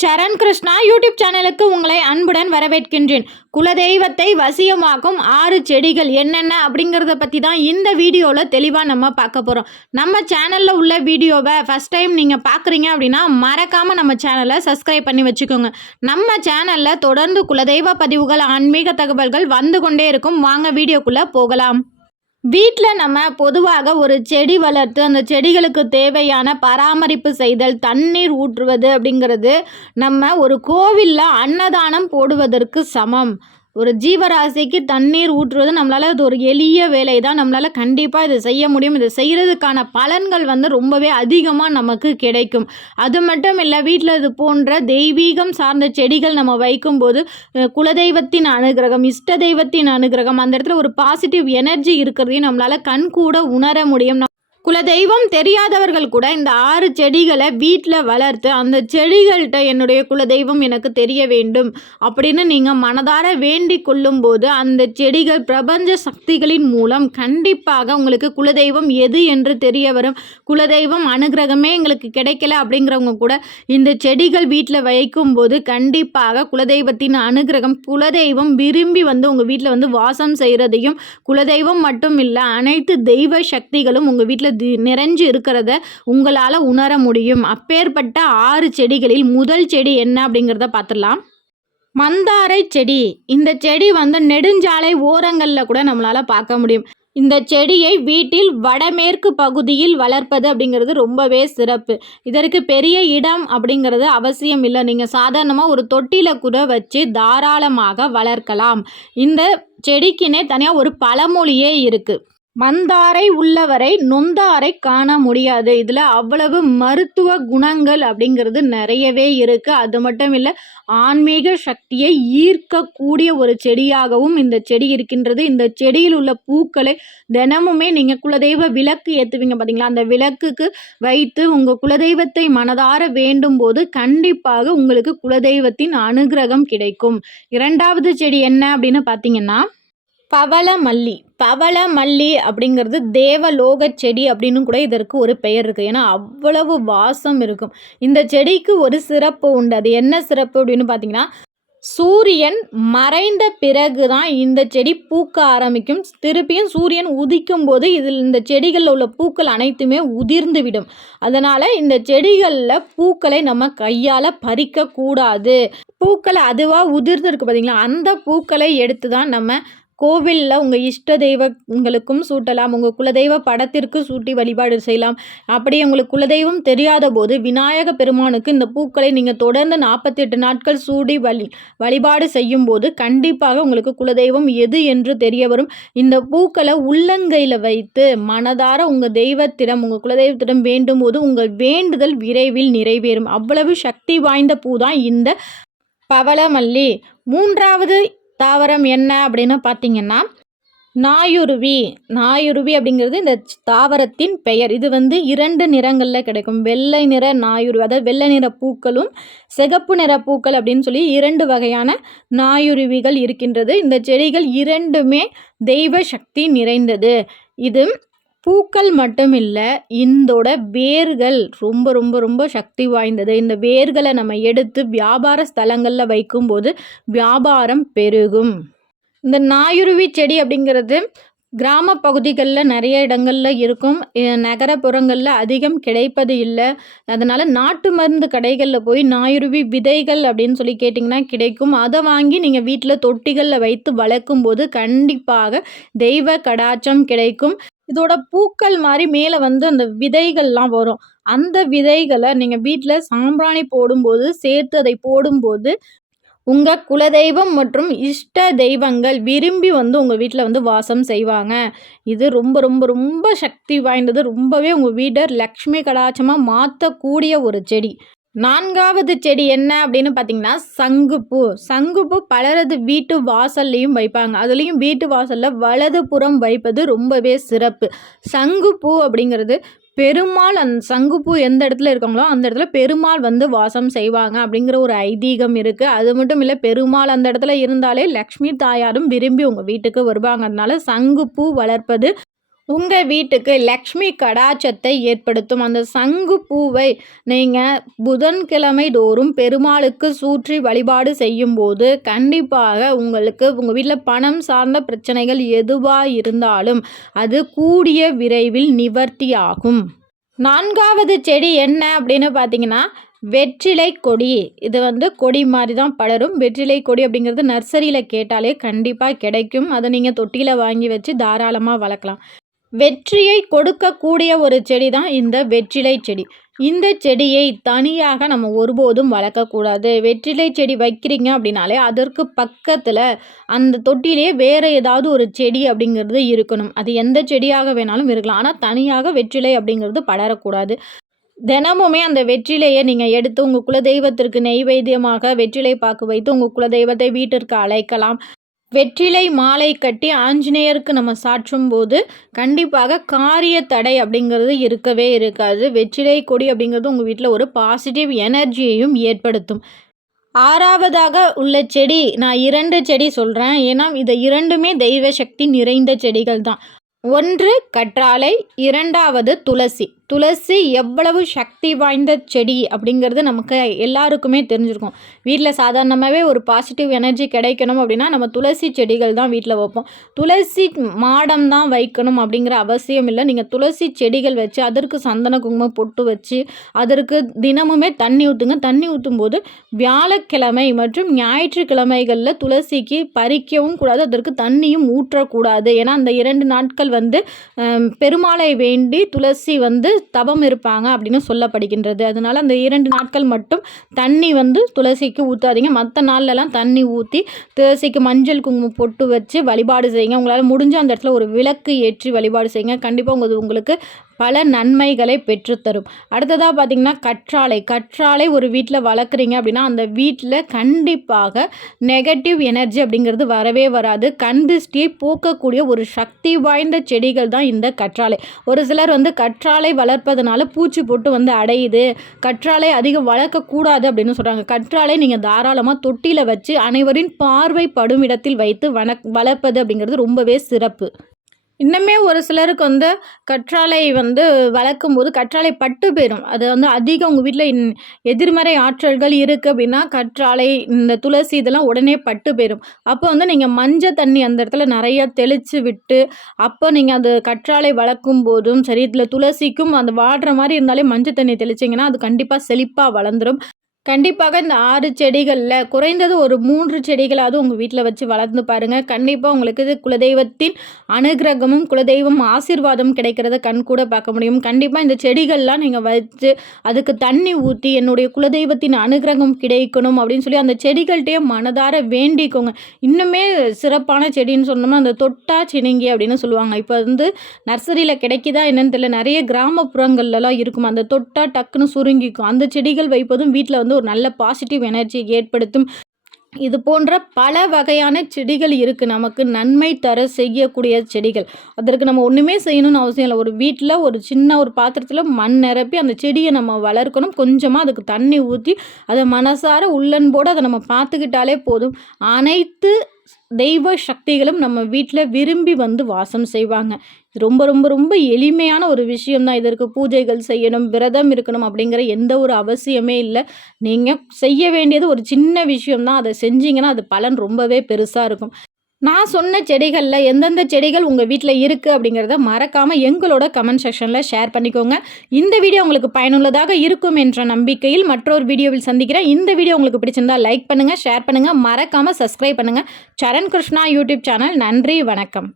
சரண் Krishna YouTube சேனலுக்கு உங்களை அன்புடன் வரவேற்கின்றேன். குலதெய்வத்தை வசியமாக்கும் 6 செடிகள் என்னென்ன அப்படிங்கிறத பற்றி தான் இந்த வீடியோவில் தெளிவாக நம்ம பார்க்க போகிறோம். நம்ம சேனலில் உள்ள வீடியோவை ஃபஸ்ட் டைம் நீங்கள் பார்க்குறீங்க அப்படின்னா மறக்காமல் நம்ம சேனலை சப்ஸ்கிரைப் பண்ணி வச்சுக்கோங்க. நம்ம சேனலில் தொடர்ந்து குலதெய்வ பதிவுகள், ஆன்மீக தகவல்கள் வந்து கொண்டே இருக்கும். வாங்க வீடியோக்குள்ளே போகலாம். வீட்டில் நம்ம பொதுவாக ஒரு செடி வளர்த்து அந்த செடிகளுக்கு தேவையான பராமரிப்பு செய்தல், தண்ணீர் ஊற்றுவது அப்படிங்கிறது நம்ம ஒரு கோவிலில் அன்னதானம் போடுவதற்கு சமம். ஒரு ஜீவராசிக்கு தண்ணீர் ஊற்றுவது நம்மளால் அது ஒரு எளிய வேலை தான். நம்மளால் கண்டிப்பாக இதை செய்ய முடியும். இதை செய்கிறதுக்கான பலன்கள் ரொம்பவே அதிகமாக நமக்கு கிடைக்கும். அது மட்டும் இல்லை, வீட்டில் இது போன்ற தெய்வீகம் சார்ந்த செடிகள் நம்ம வைக்கும்போது குலதெய்வத்தின் அனுகிரகம், இஷ்ட தெய்வத்தின் அனுகிரகம், அந்த இடத்துல ஒரு பாசிட்டிவ் எனர்ஜி இருக்கிறதையும் நம்மளால் கண் கூட உணர முடியும். குலதெய்வம் தெரியாதவர்கள் கூட இந்த 6 செடிகளை வீட்டில் வளர்த்து அந்த செடிகள்கிட்ட என்னுடைய குலதெய்வம் எனக்கு தெரிய வேண்டும் அப்படின்னு நீங்கள் மனதார வேண்டிக் கொள்ளும்போது அந்த செடிகள் பிரபஞ்ச சக்திகளின் மூலம் கண்டிப்பாக உங்களுக்கு குலதெய்வம் எது என்று தெரிய வரும். குலதெய்வம் அனுகிரகமே எங்களுக்கு கிடைக்கல அப்படிங்கிறவங்க கூட இந்த செடிகள் வீட்டில் வைக்கும்போது கண்டிப்பாக குலதெய்வத்தின் அனுகிரகம், குலதெய்வம் விரும்பி உங்கள் வீட்டில் வாசம் செய்கிறதையும், குலதெய்வம் மட்டும் இல்லை அனைத்து தெய்வ சக்திகளும் உங்கள் வீட்டில் நிறைஞ்சு இருக்கிறத உங்களால் உணர முடியும். அப்பேற்பட்ட 6 செடிகளில் முதல் செடி என்ன அப்படிங்கிறத பார்த்துடலாம். மந்தாரை செடி. இந்த செடி நெடுஞ்சாலை ஓரங்களில் கூட நம்மளால் பார்க்க முடியும். இந்த செடியை வீட்டில் வடமேற்கு பகுதியில் வளர்ப்பது அப்படிங்கிறது ரொம்பவே சிறப்பு. இதற்கு பெரிய இடம் அப்படிங்கிறது அவசியம் இல்லை. நீங்கள் சாதாரணமாக ஒரு தொட்டியில் கூட வச்சு தாராளமாக வளர்க்கலாம். இந்த செடிக்குன்னே தனியாக ஒரு பழமொழியே இருக்குது. மந்தாரை உள்ளவரை நொந்தாரை காண முடியாது. இதில் அவ்வளவு மருத்துவ குணங்கள் அப்படிங்கிறது நிறையவே இருக்குது. அது மட்டும் இல்லை, ஆன்மீக சக்தியை ஈர்க்கக்கூடிய ஒரு செடியாகவும் இந்த செடி இருக்கின்றது. இந்த செடியில் உள்ள பூக்களை தினமுமே நீங்கள் குலதெய்வ விளக்கு ஏற்றுவீங்க பார்த்தீங்களா, அந்த விளக்குக்கு வைத்து உங்கள் குலதெய்வத்தை மனதார வேண்டும் போது கண்டிப்பாக உங்களுக்கு குலதெய்வத்தின் அனுகிரகம் கிடைக்கும். 2வது செடி என்ன அப்படின்னு பார்த்தீங்கன்னா பவளமல்லி. பவளமல்லி அப்படிங்கிறது தேவலோக செடி அப்படின்னு கூட இதற்கு ஒரு பெயர் இருக்குது. ஏன்னா அவ்வளவு வாசம் இருக்கும். இந்த செடிக்கு ஒரு சிறப்பு உண்டு. அது என்ன சிறப்பு அப்படின்னு பார்த்தீங்கன்னா, சூரியன் மறைந்த பிறகு தான் இந்த செடி பூக்க ஆரம்பிக்கும். திருப்பியும் சூரியன் உதிக்கும் போது இந்த செடிகளில் உள்ள பூக்கள் அனைத்துமே உதிர்ந்து விடும். அதனால் இந்த செடிகளில் பூக்களை நம்ம கையால் பறிக்கக்கூடாது. பூக்களை அதுவாக உதிர்ந்து இருக்கு பார்த்தீங்களா, அந்த பூக்களை எடுத்து தான் நம்ம கோவிலில் உங்கள் இஷ்ட தெய்வங்களுக்கும் சூட்டலாம். உங்கள் குலதெய்வ படத்திற்கு சூட்டி வழிபாடு செய்யலாம். அப்படி உங்களுக்கு குலதெய்வம் தெரியாத போது விநாயக பெருமானுக்கு இந்த பூக்களை நீங்கள் தொடர்ந்து 48 நாட்கள் சூடி வழிபாடு செய்யும் போது கண்டிப்பாக உங்களுக்கு குலதெய்வம் எது என்று தெரிய வரும். இந்த பூக்களை உள்ளங்கையில் வைத்து மனதார உங்கள் தெய்வத்திடம், உங்கள் குலதெய்வத்திடம் வேண்டும் போது உங்கள் வேண்டுதல் விரைவில் நிறைவேறும். அவ்வளவு சக்தி வாய்ந்த பூ தான் இந்த பவளமல்லி. 3வது தாவரம் என்ன அப்படின்னு பார்த்தீங்கன்னா நாயுருவி. நாயுருவி அப்படிங்கிறது இந்த தாவரத்தின் பெயர். இது 2 நிறங்களில் கிடைக்கும். வெள்ளை நிற நாயுருவி, அதாவது வெள்ளை நிற பூக்களும் சிகப்பு நிற பூக்கள் அப்படின்னு சொல்லி 2 வகையான நாயுருவிகள் இருக்கின்றது. இந்த செடிகள் 2மே தெய்வ சக்தி நிறைந்தது. இது பூக்கள் மட்டும் இல்லை, இதோட வேர்கள் ரொம்ப ரொம்ப ரொம்ப சக்தி வாய்ந்தது. இந்த வேர்களை நம்ம எடுத்து வியாபார ஸ்தலங்களில் வைக்கும்போது வியாபாரம் பெருகும். இந்த நாயுருவி செடி அப்படிங்கிறது கிராம பகுதிகளில் நிறைய இடங்களில் இருக்கும். நகரப்புறங்களில் அதிகம் கிடைப்பது இல்லை. அதனால் நாட்டு மருந்து கடைகளில் போய் நாயுருவி விதைகள் அப்படின்னு சொல்லி கேட்டிங்கன்னா கிடைக்கும். அதை வாங்கி நீங்கள் வீட்டில் தொட்டிகளில் வைத்து வளர்க்கும் போது கண்டிப்பாக தெய்வ கடாட்சம் கிடைக்கும். இதோட பூக்கள் மாதிரி மேலே அந்த விதைகள்லாம் வரும். அந்த விதைகளை நீங்கள் வீட்டில் சாம்பிராணி போடும்போது சேர்த்து அதை போடும்போது உங்கள் குலதெய்வம் மற்றும் இஷ்ட தெய்வங்கள் விரும்பி உங்கள் வீட்டில் வாசம் செய்வாங்க. இது ரொம்ப ரொம்ப ரொம்ப சக்தி வாய்ந்தது. ரொம்பவே உங்கள் வீட்டை லக்ஷ்மி கடாட்சமாக மாற்றக்கூடிய ஒரு செடி. 4வது செடி என்ன அப்படின்னு பார்த்தீங்கன்னா சங்குப்பூ. சங்குப்பூ பலரது வீட்டு வாசல்லையும் வைப்பாங்க. அதுலேயும் வீட்டு வாசலில் வலது புறம் வைப்பது ரொம்பவே சிறப்பு. சங்குப்பூ அப்படிங்கிறது பெருமாள், அந்த சங்குப்பூ எந்த இடத்துல இருக்காங்களோ அந்த இடத்துல பெருமாள் வாசம் செய்வாங்க அப்படிங்கிற ஒரு ஐதீகம் இருக்குது. அது மட்டும் இல்லை, பெருமாள் அந்த இடத்துல இருந்தாலே லக்ஷ்மி தாயாரும் விரும்பி உங்கள் வீட்டுக்கு வருவாங்க. அதனால சங்குப்பூ வளர்ப்பது உங்கள் வீட்டுக்கு லக்ஷ்மி கடாட்சத்தை ஏற்படுத்தும். அந்த சங்கு பூவை நீங்கள் புதன்கிழமை தோறும் பெருமாளுக்கு சூற்றி வழிபாடு செய்யும்போது கண்டிப்பாக உங்களுக்கு உங்கள் வீட்டில் பணம் சார்ந்த பிரச்சனைகள் எதுவாக இருந்தாலும் அது கூடிய விரைவில் நிவர்த்தியாகும். 4வது செடி என்ன அப்படின்னு பார்த்தீங்கன்னா, வெற்றிலை கொடி. இது கொடி மாதிரி தான் படரும். வெற்றிலை கொடி அப்படிங்கிறது நர்சரியில் கேட்டாலே கண்டிப்பாக கிடைக்கும். அதை நீங்கள் தொட்டியில் வாங்கி வச்சு தாராளமாக வளர்க்கலாம். வெற்றியை கொடுக்கக்கூடிய ஒரு செடி தான் இந்த வெற்றிலை செடி. இந்த செடியை தனியாக நம்ம ஒருபோதும் வளர்க்கக்கூடாது. வெற்றிலை செடி வைக்கிறீங்க அப்படின்னாலே அதற்கு பக்கத்தில் அந்த தொட்டிலேயே வேறு ஏதாவது ஒரு செடி அப்படிங்கிறது இருக்கணும். அது எந்த செடியாக வேணாலும் இருக்கலாம். ஆனால் தனியாக வெற்றிலை அப்படிங்கிறது படரக்கூடாது. தினமுமே அந்த வெற்றிலையை நீங்கள் எடுத்து உங்கள் குலதெய்வத்திற்கு நெய்வேத்தியமாக வெற்றிலை பாக்கு வைத்து உங்கள் குலதெய்வத்தை வீட்டிற்கு அழைக்கலாம். வெற்றிலை மாலை கட்டி ஆஞ்சநேயருக்கு நம்ம சாற்றும் போது கண்டிப்பாக காரிய தடை அப்படிங்கிறது இருக்கவே இருக்காது. வெற்றிலை கொடி அப்படிங்கிறது உங்கள் வீட்டில் ஒரு பாசிட்டிவ் எனர்ஜியையும் ஏற்படுத்தும். 6வதாக உள்ள செடி நான் 2 செடி சொல்கிறேன். ஏன்னா இது 2மே தெய்வ சக்தி நிறைந்த செடிகள் தான். 1 கற்றாழை, 2வது துளசி. துளசி எவ்வளவு சக்தி வாய்ந்த செடி அப்படிங்கிறது நமக்கு எல்லாருக்குமே தெரிஞ்சிருக்கும். வீட்டில் சாதாரணமாகவே ஒரு பாசிட்டிவ் எனர்ஜி கிடைக்கணும் அப்படின்னா நம்ம துளசி செடிகள் தான் வீட்டில் வைப்போம். துளசி மாடம் தான் வைக்கணும் அப்படிங்கிற அவசியம் இல்லை. நீங்கள் துளசி செடிகள் வச்சு அதற்கு சந்தன குங்குமம் பொட்டு வச்சு அதற்கு தினமுமே தண்ணி ஊற்றுங்க. தண்ணி ஊற்றும் போது வியாழக்கிழமை மற்றும் ஞாயிற்றுக்கிழமைகளில் துளசிக்கு பறிக்கவும் கூடாது, அதற்கு தண்ணியும் ஊற்றக்கூடாது. ஏன்னா அந்த 2 நாட்கள் பெருமாளை வேண்டி துளசி தவம் இருப்பாங்க அப்படின்னு சொல்லப்படுகின்றது. அதனால அந்த 2 நாட்கள் மட்டும் தண்ணி துளசிக்கு ஊற்றாதீங்க. மற்ற நாள்லலாம் தண்ணி ஊற்றி துளசிக்கு மஞ்சள் குங்குமம் பொட்டு வச்சு வழிபாடு செய்யுங்க. உங்களால் முடிஞ்ச அந்த இடத்துல ஒரு விளக்கு ஏற்றி வழிபாடு செய்யுங்க. கண்டிப்பாக உங்களுக்கு பல நன்மைகளை பெற்றுத்தரும். அடுத்ததாக பார்த்திங்கன்னா கற்றாழை. கற்றாழை ஒரு வீட்டில் வளர்க்குறீங்க அப்படின்னா அந்த வீட்டில் கண்டிப்பாக நெகட்டிவ் எனர்ஜி அப்படிங்கிறது வரவே வராது. கண் திருஷ்டியை போக்கக்கூடிய ஒரு சக்தி வாய்ந்த செடிகள் தான் இந்த கற்றாழை. ஒரு சிலர் கற்றாழை வளர்ப்பதனால பூச்சி போட்டு அடையுது, கற்றாழை அதிகம் வளர்க்கக்கூடாது அப்படின்னு சொல்கிறாங்க. கற்றாழை நீங்கள் தாராளமாக தொட்டியில் வச்சு அனைவரின் பார்வை படும் இடத்தில் வைத்து வளர்ப்பது அப்படிங்கிறது ரொம்பவே சிறப்பு. இன்னுமே ஒரு சிலருக்கு கற்றாழை வளர்க்கும் போது கற்றாழை பட்டு போயிடும். அது அதிகம் உங்கள் வீட்டில் எதிர்மறை ஆற்றல்கள் இருக்குது அப்படின்னா கற்றாழை, இந்த துளசி இதெல்லாம் உடனே பட்டு போயிடும். அப்போ நீங்கள் மஞ்சள் தண்ணி அந்த இடத்துல நிறையா தெளித்து விட்டு அப்போ நீங்கள் அது கற்றாழை வளர்க்கும் போதும் சரி, இதில் துளசிக்கும் அந்த வாடுற மாதிரி இருந்தாலே மஞ்சள் தண்ணி தெளிச்சிங்கன்னா அது கண்டிப்பாக செழிப்பாக வளர்ந்துடும். கண்டிப்பாக இந்த 6 செடிகளில் குறைந்தது ஒரு 3 செடிகளாவது உங்கள் வீட்டில் வச்சு வளர்ந்து பாருங்கள். கண்டிப்பாக உங்களுக்கு இது குலதெய்வத்தின் அனுகிரகமும் குலதெய்வம் ஆசீர்வாதம் கிடைக்கிறத கண்கூட பார்க்க முடியும். கண்டிப்பாக இந்த செடிகள்லாம் நீங்கள் வச்சு அதுக்கு தண்ணி ஊற்றி என்னுடைய குலதெய்வத்தின் அனுகிரகம் கிடைக்கணும் அப்படின்னு சொல்லி அந்த செடிகள்கிட்டயே மனதார வேண்டிக்கோங்க. இன்னுமே சிறப்பான செடின்னு சொன்னோம்னா அந்த தொட்டா சினிங்கி அப்படின்னு சொல்லுவாங்க. இப்போ நர்சரியில் கிடைக்குதா என்னன்னு தெரியல, நிறைய கிராமப்புறங்கள்லாம் இருக்கும். அந்த தொட்டா டக்குன்னு சுருங்கிக்கும். அந்த செடிகள் வைப்பதும் வீட்டில் ஒரு நல்ல பாசிட்டிவ் எனர்ஜி ஏற்படுத்தும். இது போன்ற பல வகையான செடிகள் இருக்குது. நமக்கு நன்மை தர செய்யக்கூடிய செடிகள். அதற்கு நம்ம ஒன்றுமே செய்யணும்னு அவசியம் இல்லை. ஒரு வீட்டில் ஒரு சின்ன ஒரு பாத்திரத்தில் மண் நிரப்பி அந்த செடியை நம்ம வளர்க்கணும். கொஞ்சமாக அதுக்கு தண்ணி ஊற்றி அதை மனசார உள்ளன்போடு அதை நம்ம பார்த்துக்கிட்டாலே போதும். அனைத்து தெய்வ சக்திகளும் நம்ம வீட்டில் விரும்பி வாசம் செய்வாங்க. ரொம்ப ரொம்ப ரொம்ப எளிமையான ஒரு விஷயம்தான். இதற்கு பூஜைகள் செய்யணும், விரதம் இருக்கணும் அப்படிங்கிற எந்த ஒரு அவசியமே இல்லை. நீங்கள் செய்ய வேண்டியது ஒரு சின்ன விஷயம்தான். அதை செஞ்சீங்கன்னா அது பலன் ரொம்பவே பெருசாக இருக்கும். நான் சொன்ன செடிகளில் எந்தெந்த செடிகள் உங்கள் வீட்டில் இருக்குது அப்படிங்கிறத மறக்காமல் எங்களோட கமெண்ட் செக்ஷனில் ஷேர் பண்ணிக்கோங்க. இந்த வீடியோ உங்களுக்கு பயனுள்ளதாக இருக்கும் என்ற நம்பிக்கையில் மற்றொரு வீடியோவில் சந்திக்கிறேன். இந்த வீடியோ உங்களுக்கு பிடிச்சிருந்தால் லைக் பண்ணுங்கள், ஷேர் பண்ணுங்கள், மறக்காமல் சப்ஸ்கிரைப் பண்ணுங்கள். சரண் கிருஷ்ணா யூடியூப் சேனல். நன்றி, வணக்கம்.